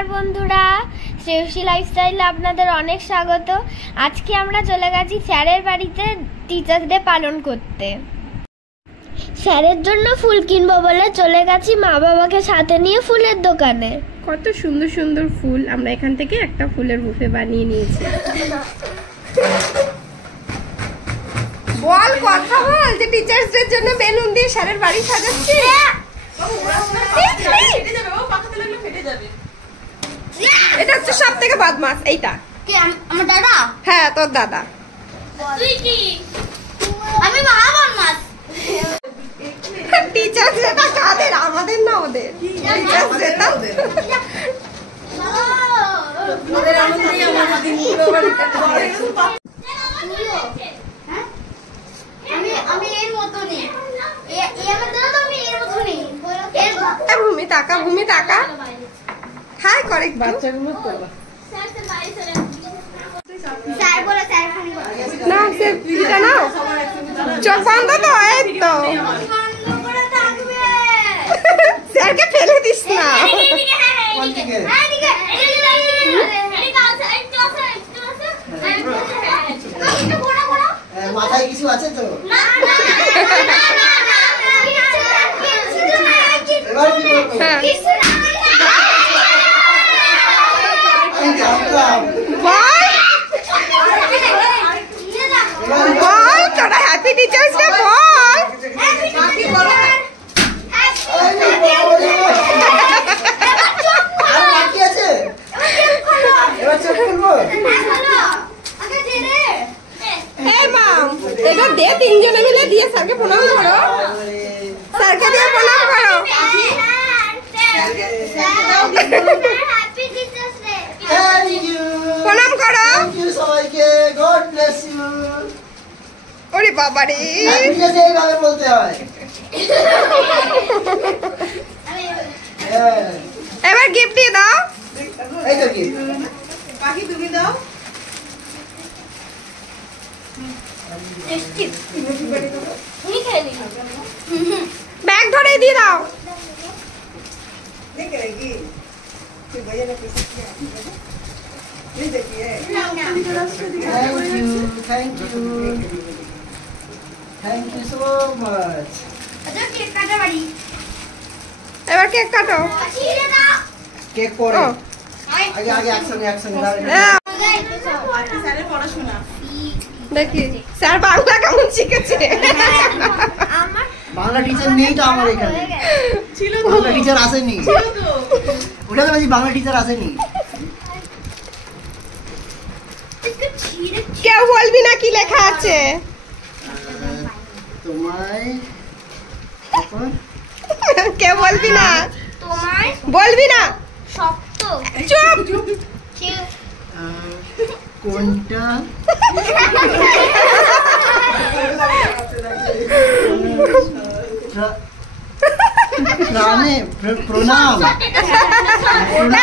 নমস্কার বন্ধুরা, শ্রেয়সী লাইফস্টাইলে আপনাদের অনেক স্বাগত। আজকে আমরা চলে গেছি স্যারের বাড়িতে টিচার্স ডে পালন করতে। স্যারের জন্য ফুল কিনবো বলে চলে গেছি মা বাবাকে সাথে নিয়ে ফুলের দোকানে। কত সুন্দর সুন্দর ফুল, আমরা এখান থেকে একটা ফুলের বুফে বানিয়ে নিয়েছি। বল, কথা বল যে টিচার্স ডে জন্য বেলুন দিয়ে স্যারের বাড়ি সাজাচ্ছি। এটা হচ্ছে সব থেকে বদমাস। এইটা কে? আমার দাদা? হ্যাঁ, তোর দাদা। তুই কি? আমি মহা বদমাস। টিচার্স ডেটা কাদের? আমাদের না ওদের? টিচার্স ডেটা ভূমি টাকা, ভূমি টাকা। হাই করে বাচ্চাগুলো তো না, সেটা নাও। চোখ বন্ধ তো, এই তো। স্যারকে ফেলে দিস না। মাথায় কিছু আছে তো? বল তোরা হ্যাপি টিচার্স ডে বল। এটা দে, তিনজনে মিলে দিয়ে স্যারকে প্রণাম করো। স্যারকে দিয়ে প্রণাম করো। প্রণাম করো সবাইকে। God bless you. ওরে বাবা রে, এইভাবে বলতে হয়। এবার গিফট দিয়ে দাও। এই তো কি বাকি তুমি দাও। ব্যাগ ধরে দিয়ে দাও। Thank you so much. এবার কেক কাটো। কেক পরে আগে আগে একসঙ্গে দেখি স্যার বাংলা কেমন শিখেছে। বাংলা টিচার নেই তো আমার এখানে। বাংলা টিচার আসেনি। ওটা তো বাংলা টিচার আসেনি। কেউ বলবি না কি লেখা আছে? তোমায় কেউ বলবি না, তোমার বলবি না। শক্ত চুপ। কোনটা প্রণাম।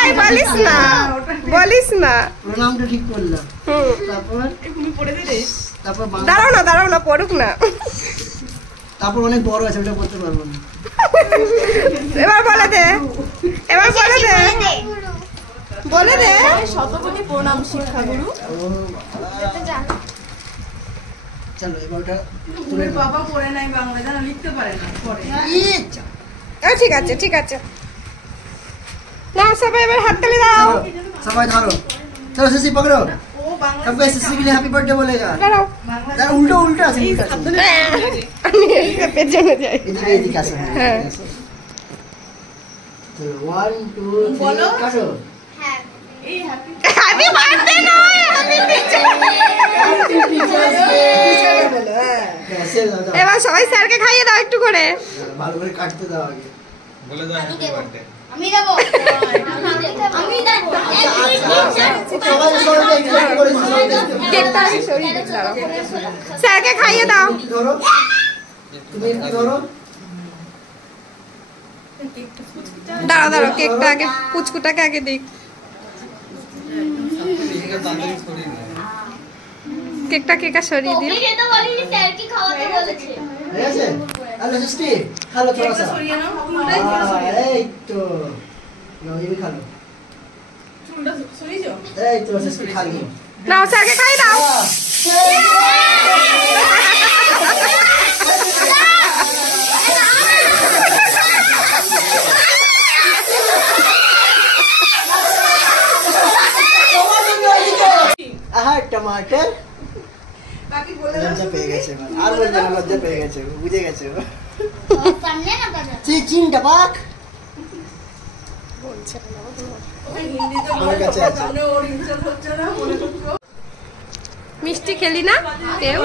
এই বলিস না, বলিস না। প্রণামটা ঠিক করলাম। তারপর দাঁড়াও না, পড়ুক না। তারপর অনেক বড় আছে, ওটা বলতে পারবো না। এবার বলে দে, বলে দে। শতকোটি প্রণাম শিক্ষাগুরু। চলো এবার ওটা তুলে বাবা পড়ে নাই বাংলা, জানা লিখতে পারে না পড়ে। ঠিক আছে। না সবাই এবার হাততালি দাও। সবাই ধরো, চলো সিসি পকড়ো। सबको एसएससी के लिए हैप्पी बर्थडे बोलेगा। দাঁড়াও, उल्टा उल्टा আছে আমি এর পেছনে যাই। এদিকে আসো। হ্যাঁ চলো 1 2 3 কাটো। এই হ্যাপি বার্থডে নয়, হ্যাপি টিচার্স ডে। এবার সবাই স্যারকে খাইয়ে দাও একটু করে। ভালো করে কাটতে দাও আগে। বলে দাও হ্যাপি বার্থডে। আমি দেবো। কেকটা আমি সরিয়ে দিই, দাঁড়াও। স্যারকে খাইয়ে দাও। ধরো, তুমি কি ধরো। দাঁড়াও, কেকটা আগে, পুচকুটাকে আগে দিই। কেকটা সরিয়ে দিই। ওকে খেতে বলিনি, স্যারকে খাওয়াতে বলেছে। ঠিক আছে, আলো জস্টি খালো থোড়া সা। এই তো নাও, ये भी खा लो। এই তো শেষ করে খালি নাও স্যারকে খাই দাও। আহা টমাটার লজ্জা পেয়ে গেছে আর বলবে না, লজ্জা পেয়ে গেছে, বুঝে গেছে চিনটা পাক আমার কাছে আছে। মিষ্টি খেলি না কেউ?